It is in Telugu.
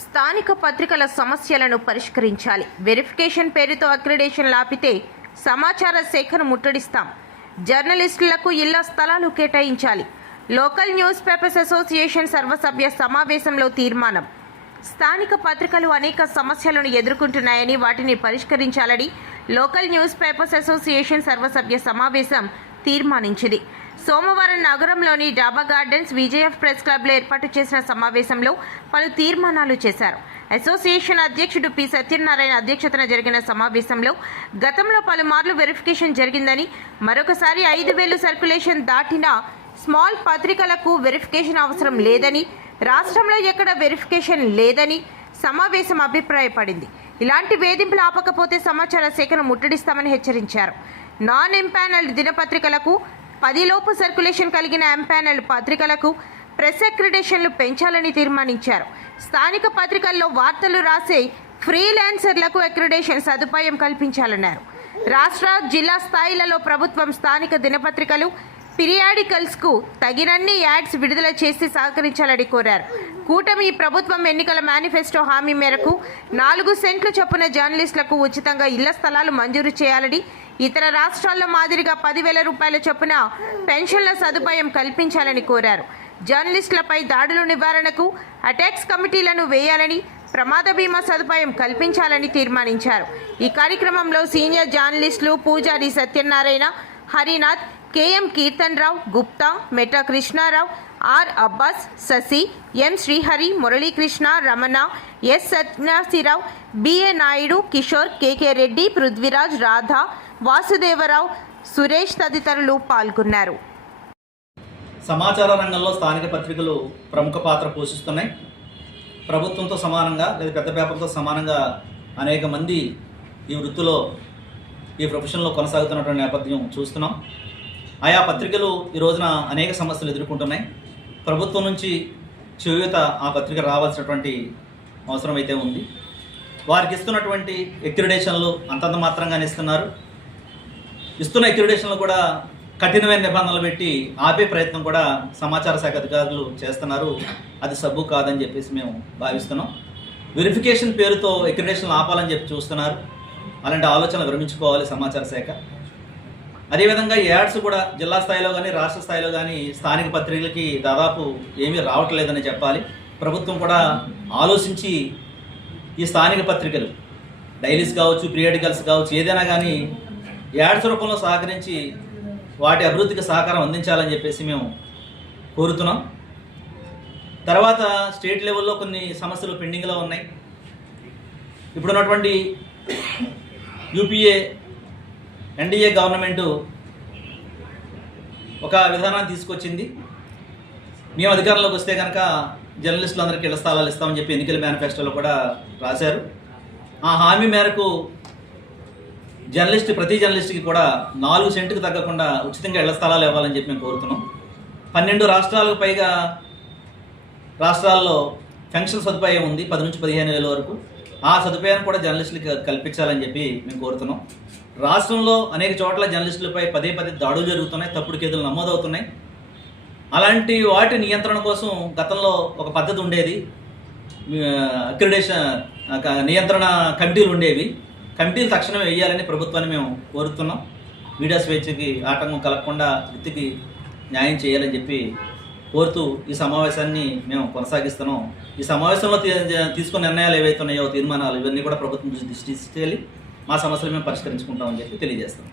స్థానిక పత్రికల సమస్యలను పరిష్కరించాలి. వెరిఫికేషన్ పేరుతో అక్రిడేషన్ లాపితే సమాచార శాఖను ముట్టడిస్తాం. జర్నలిస్టులకు ఇళ్ల స్థలాలు కేటాయించాలి. లోకల్ న్యూస్ పేపర్స్ అసోసియేషన్ సర్వసభ్య సమావేశంలో తీర్మానం. స్థానిక పత్రికలు అనేక సమస్యలను ఎదుర్కొంటున్నాయని, వాటిని పరిష్కరించాలని లోకల్ న్యూస్ పేపర్స్ అసోసియేషన్ సర్వసభ్య సమావేశం తీర్మానించింది. సోమవారం నగరంలోని డాబా గార్డెన్స్ విజేఎఫ్ ప్రెస్ క్లబ్లో ఏర్పాటు చేసిన సమావేశంలో పలు తీర్మానాలు చేశారు. అసోసియేషన్ అధ్యక్షుడు పి సత్యనారాయణ అధ్యక్షతన జరిగిన సమావేశంలో గతంలో పలుమార్లు వెరిఫికేషన్ జరిగిందని, మరొకసారి 5,000 సర్క్యులేషన్ దాటిన స్మాల్ పత్రికలకు వెరిఫికేషన్ అవసరం లేదని, రాష్ట్రంలో ఎక్కడ వెరిఫికేషన్ లేదని సమావేశం అభిప్రాయపడింది. ఇలాంటి వేధింపులు ఆపకపోతే సమాచార శాఖను ముట్టడిస్తామని హెచ్చరించారు. నాన్ ఎంపానల్డ్ దినపత్రికలకు 10 లోపు సర్క్యులేషన్ కలిగిన ఎంపానల్డ్ పత్రికలకు ప్రెస్ అక్రిడేషన్లు పెంచాలని తీర్మానించారు. స్థానిక పత్రికల్లో వార్తలు రాసే ఫ్రీలాన్సర్లకు అక్రిడేషన్ సదుపాయం కల్పించాలన్నారు. రాష్ట్ర, జిల్లా స్థాయిలలో ప్రభుత్వం స్థానిక దినపత్రికలు, పీరియాడికల్స్కు తగినన్ని యాడ్స్ విడుదల చేసి సహకరించాలని కోరారు. కూటమి ప్రభుత్వం ఎన్నికల మేనిఫెస్టో హామీ మేరకు 4 సెంట్లు చొప్పున జర్నలిస్టులకు ఉచితంగా ఇళ్ల స్థలాలు మంజూరు చేయాలని, ఇతర రాష్ట్రాల్లో మాదిరిగా 10,000 రూపాయల చొప్పున పెన్షన్ల సదుపాయం కల్పించాలని కోరారు. జర్నలిస్టులపై దాడుల నివారణకు అటాక్స్ కమిటీలను వేయాలని, ప్రమాద బీమా సదుపాయం కల్పించాలని తీర్మానించారు. ఈ కార్యక్రమంలో సీనియర్ జర్నలిస్టులు Pujari Satyanarayana, Harinath, KM Keerthan Rao, Gupta, Metta Krishnarao, R Abbas, Sasi, M Srihari, Muralikrishna, Ramana, S Satyanarayanarao, BA Naidu, Kishore, KK Reddy, Prithviraj, Radha, Vasudevarao, Suresh తదితరులు పాల్గొన్నారు. సమాచార రంగంలో స్థానిక పత్రికలు ప్రముఖ పాత్ర పోషిస్తున్నాయి. ప్రభుత్వంతో సమానంగా లేదా పెద్ద పేపర్తో సమానంగా అనేక మంది ఈ వృత్తిలో, ఈ ప్రొఫెషన్లో కొనసాగుతున్నటువంటి నేపథ్యం చూస్తున్నాం. ఆయా పత్రికలు ఈ రోజున అనేక సమస్యలు ఎదుర్కొంటున్నాయి. ప్రభుత్వం నుంచి చేయూత ఆ పత్రిక రావాల్సినటువంటి అవసరం అయితే ఉంది. వారికి ఇస్తున్నటువంటి అక్రిడేషన్లు అంతంత మాత్రంగానే ఇస్తున్నారు. ఇస్తున్న అక్రిడేషన్లు కూడా కఠినమైన నిబంధనలు పెట్టి ఆపే ప్రయత్నం కూడా సమాచార శాఖ అధికారులు చేస్తున్నారు. అది సబ్బు కాదని చెప్పేసి మేము భావిస్తున్నాం. వెరిఫికేషన్ పేరుతో అక్రిడేషన్లు ఆపాలని చెప్పి చూస్తున్నారు. అలాంటి ఆలోచనలు విరమించుకోవాలి సమాచార శాఖ. అదేవిధంగా యాడ్స్ కూడా జిల్లా స్థాయిలో కానీ రాష్ట్ర స్థాయిలో కానీ స్థానిక పత్రికలకి దాదాపు ఏమీ రావట్లేదని చెప్పాలి. ప్రభుత్వం కూడా ఆలోచించి ఈ స్థానిక పత్రికలు, డైలీస్ కావచ్చు, పీరియాడికల్స్ కావచ్చు, ఏదైనా కానీ యాడ్స్ రూపంలో సహకరించి వాటి అభివృద్ధికి సహకారం అందించాలని చెప్పేసి మేము కోరుతున్నాం. తర్వాత స్టేట్ లెవెల్లో కొన్ని సమస్యలు పెండింగ్లో ఉన్నాయి. ఇప్పుడున్నటువంటి యూపీఏ ఎన్డీఏ గవర్నమెంటు ఒక విధానాన్ని తీసుకొచ్చింది. మేము అధికారంలోకి వస్తే కనుక జర్నలిస్టులందరికీ ఇళ్ల స్థలాలు ఇస్తామని చెప్పి ఎన్నికల మేనిఫెస్టోలో కూడా రాశారు. ఆ హామీ మేరకు ప్రతి జర్నలిస్ట్కి కూడా 4 సెంటుకు తగ్గకుండా ఉచితంగా ఇళ్ల స్థలాలు ఇవ్వాలని చెప్పి మేము కోరుతున్నాం. 12 రాష్ట్రాలకు పైగా రాష్ట్రాల్లో పెన్షన్ సదుపాయం ఉంది, 10 నుంచి 15,000 వరకు. ఆ సదుపాయాన్ని కూడా జర్నలిస్టులకి కల్పించాలని చెప్పి మేము కోరుతున్నాం. రాష్ట్రంలో అనేక చోట్ల జర్నలిస్టులపై పదే దాడులు జరుగుతున్నాయి, తప్పుడు కేసులు నమోదవుతున్నాయి. అలాంటి వాటి నియంత్రణ కోసం గతంలో ఒక పద్ధతి ఉండేది. అక్రిడేషన్ నియంత్రణ కమిటీలు ఉండేవి. కమిటీలు తక్షణమే వేయాలని ప్రభుత్వాన్ని మేము కోరుతున్నాం. మీడియా స్వేచ్ఛకి ఆటంకం కలగకుండా వృత్తికి న్యాయం చేయాలని చెప్పి కోరుతూ ఈ సమావేశాన్ని మేము కొనసాగిస్తున్నాం. ఈ సమావేశంలో తీసుకున్న నిర్ణయాలు ఏవైతే ఉన్నాయో, తీర్మానాలు, ఇవన్నీ కూడా ప్రభుత్వం దృష్టి తీసుకెళ్ళి మా సమస్యలు మేము పరిష్కరించుకుంటామని చెప్పి తెలియజేస్తాం.